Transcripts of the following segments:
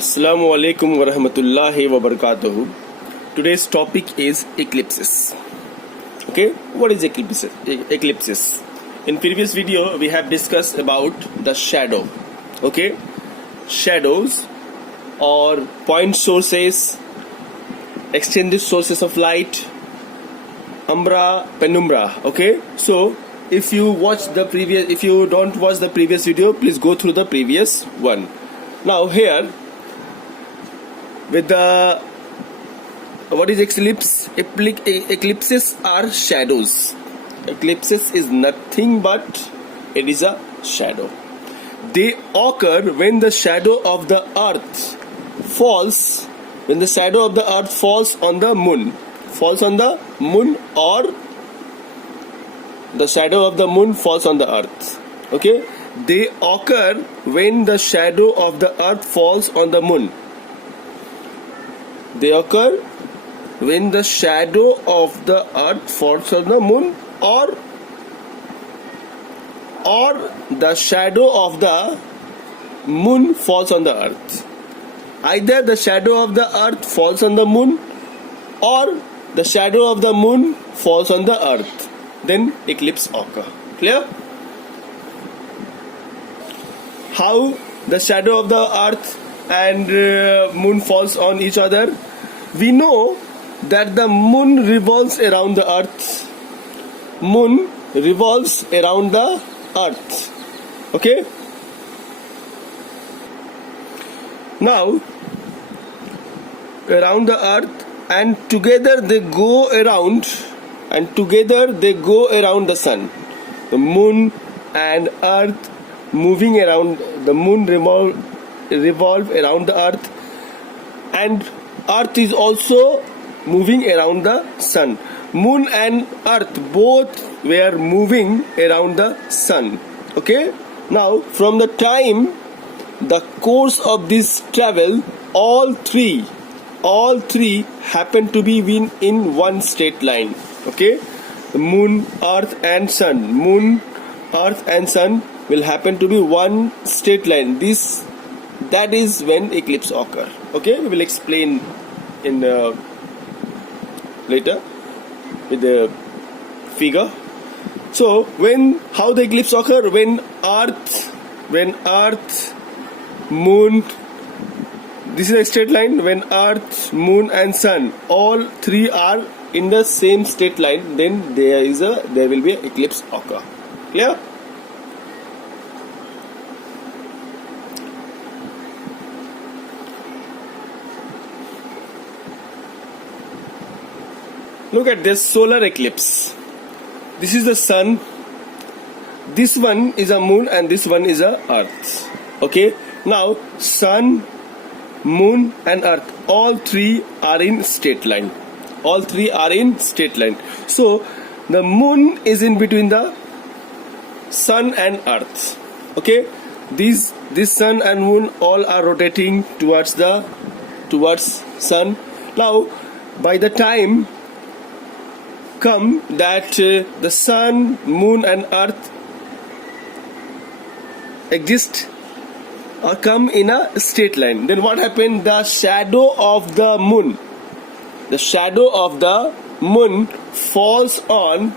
Assalamu alaikum wa rahmatullahi wa barakatuhu. Today's topic is eclipses. Okay, what is eclipses? Eclipses. In previous video we have discussed about the shadow. Okay, shadows or point sources, extended sources of light, umbra, penumbra. Okay, so if you don't watch the previous video, please go through the previous one. Now here with the what is eclipse? Eclipses are shadows. Eclipses is nothing but it is a shadow. They occur when the shadow of the earth falls on the moon, or the shadow of the moon falls on the earth. Okay, they occur when the shadow of the earth falls on the moon. They occur when the shadow of the earth falls on the moon, or the shadow of the moon falls on the earth. Either the shadow of the earth falls on the moon, or the shadow of the moon falls on the earth. Then eclipse occur. Clear? How the shadow of the earth and moon falls on each other? We know that the moon revolves around the earth. Moon revolves around the earth. Okay? Now, around the earth, and together they go around the sun. The moon and earth moving around, the moon revolve around the earth, and earth is also moving around the sun. Moon and earth both were moving around the sun. Okay, now from the time the course of this travel, all three happen to be in one straight line. Okay, the moon, earth and sun will happen to be one straight line. That is when eclipse occur. Okay, we will explain in later with the figure. So how the eclipse occur? When earth, moon, this is a straight line. When earth, moon and sun, all three are in the same straight line, then there will be an eclipse occur. Clear? Look at this solar eclipse. This is the sun, this one is a moon, and this one is a earth. Okay, now sun, moon and earth, all three are in straight line. So the moon is in between the sun and earth. Okay, this sun and moon all are rotating towards sun. Now by the time come that the sun, moon and earth exist or come in a straight line, then what happened? The shadow of the moon falls on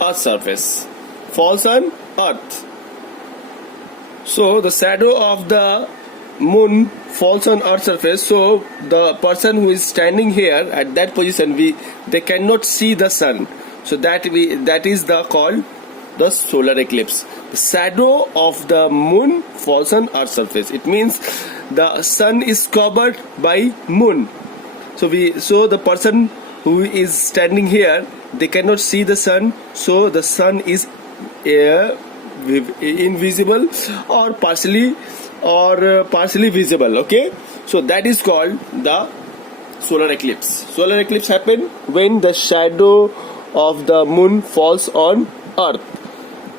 earth surface, falls on earth. So the shadow of the moon falls on earth surface, so the person who is standing here at that position, they cannot see the sun. So that is called the solar eclipse. The shadow of the moon falls on earth surface. It means the sun is covered by moon. So the person who is standing here, they cannot see the sun, so the sun is invisible or partially visible. Okay, so that is called the solar eclipse. Solar eclipse happen when the shadow of the moon falls on earth.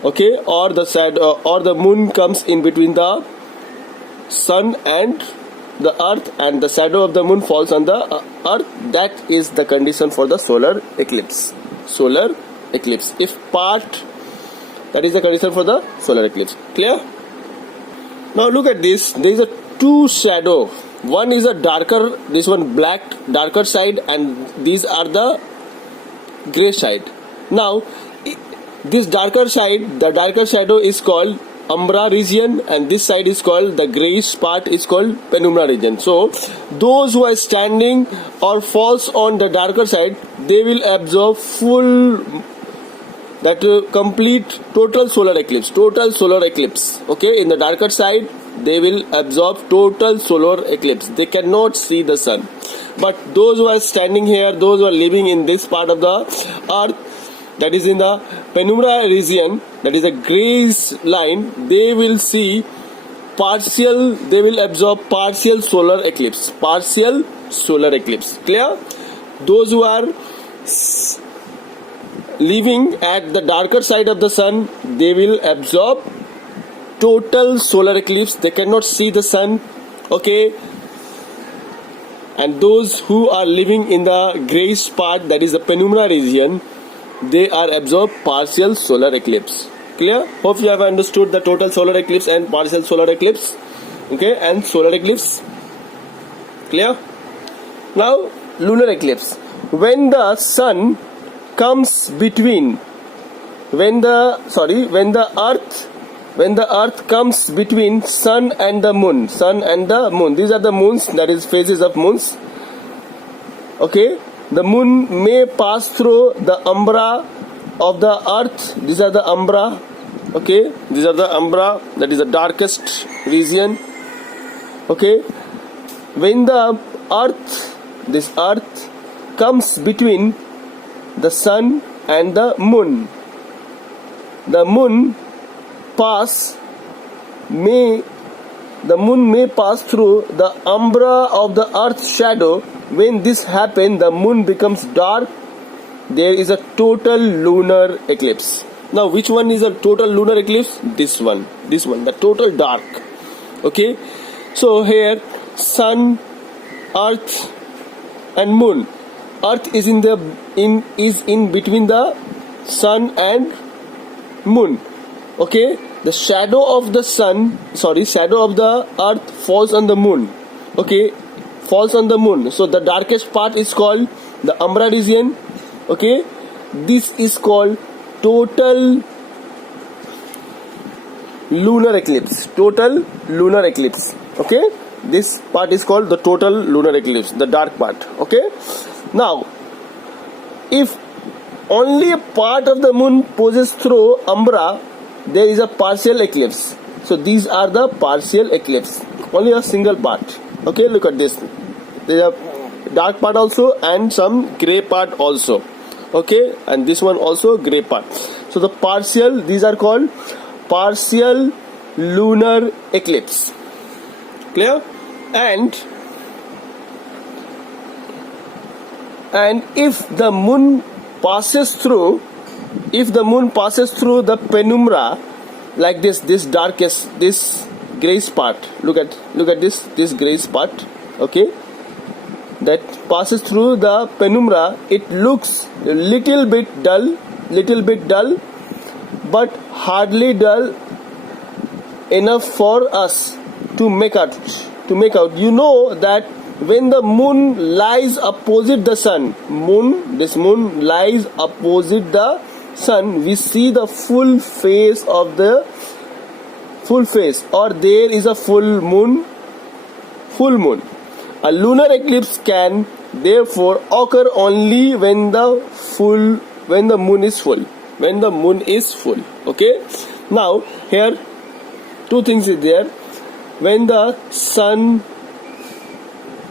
Okay, or the moon comes in between the sun and the earth, and the shadow of the moon falls on the earth. That is the condition for the solar eclipse. That is the condition for the solar eclipse. Clear? Now look at this. There is a two shadow. One is a darker, this one black, darker side, and these are the gray side. Now, this darker side, the darker shadow is called umbra region, and this side is called, the grayish part is called penumbra region. So, those who are standing or falls on the darker side, they will absorb full, that complete total solar eclipse. Okay, in the darker side, they will absorb total solar eclipse. They cannot see the sun. But those who are standing here, those who are living in this part of the earth, that is in the penumbra region, that is a grayish line, they will see partial, they will absorb partial solar eclipse. Clear? Those who are living at the darker side of the sun, they will absorb total solar eclipse. They cannot see the sun. Okay, and those who are living in the grayish part, that is the penumbra region, they are absorb partial solar eclipse. Clear? Hope you have understood the total solar eclipse and partial solar eclipse. Okay, and solar eclipse. Clear? Now, lunar eclipse. When the sun comes between, when the earth comes between sun and the moon, these are the moons, that is phases of moons. Okay, the moon may pass through the umbra of the earth. These are the umbra. Okay, these are the umbra, that is the darkest region. Okay, when the this earth comes between the sun and the moon may pass through the umbra of the earth's shadow. When this happens, the moon becomes dark. There is a total lunar eclipse. Now, which one is a total lunar eclipse? This one, the total dark. Okay, so here sun, earth, and moon. Earth is in between the sun and moon. Okay, the shadow of the earth falls on the moon. Okay, falls on the moon. So the darkest part is called the umbra region. Okay, this is called total lunar eclipse. Okay, this part is called the total lunar eclipse, the dark part. Okay, now if only a part of the moon passes through umbra, there is a partial eclipse. So these are the partial eclipse, only a single part. Okay, look at this. There is a dark part also and some grey part also. Okay, and this one also grey part. So the partial, these are called partial lunar eclipse. Clear? And if the moon passes through the penumbra, like this darkest, this grayish part, look at this grayish part. Okay, that passes through the penumbra, it looks a little bit dull, but hardly dull enough for us to make out. You know that when the moon lies opposite the sun, this moon lies opposite the sun, we see the full face, or there is a full moon. A lunar eclipse can therefore occur only when the moon is full. Okay, now here two things is there. When the sun,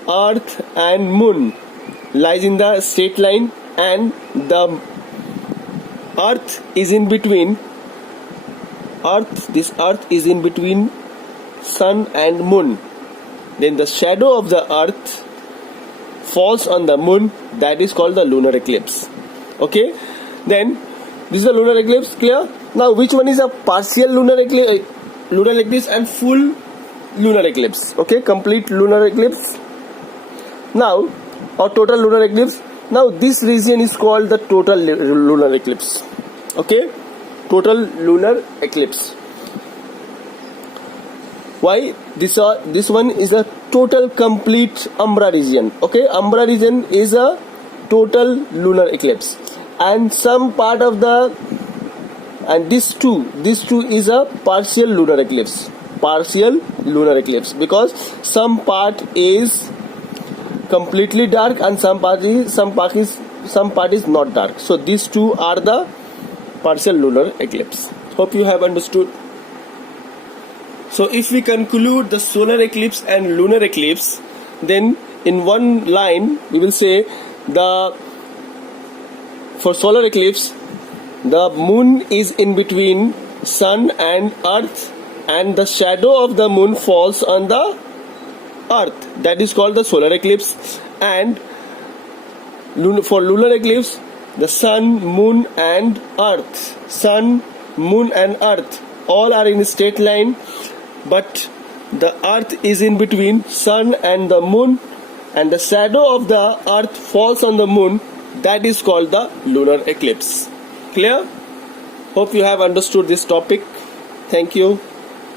earth and moon lies in the straight line and the earth is in between, this earth is in between sun and moon, then the shadow of the earth falls on the moon. That is called the lunar eclipse. Okay, then this is the lunar eclipse. Clear? Now, which one is a partial lunar eclipse and full lunar eclipse? Okay, complete lunar eclipse. Now, or total lunar eclipse. Now, this region is called the total lunar eclipse. Okay, total lunar eclipse. Why? This one is a total complete umbra region. Okay, umbra region is a total lunar eclipse, and some part of the, and this two is a partial lunar eclipse. Partial lunar eclipse, because some part is completely dark and some part is not dark. So these two are the partial lunar eclipse. Hope you have understood. So if we conclude the solar eclipse and lunar eclipse, then in one line we will say for solar eclipse, the moon is in between sun and earth, and the shadow of the moon falls on the earth. That is called the solar eclipse. And for lunar eclipse, the sun, moon and earth, all are in a straight line, but the earth is in between sun and the moon, and the shadow of the earth falls on the moon. That is called the lunar eclipse. Clear? Hope you have understood this topic. Thank you.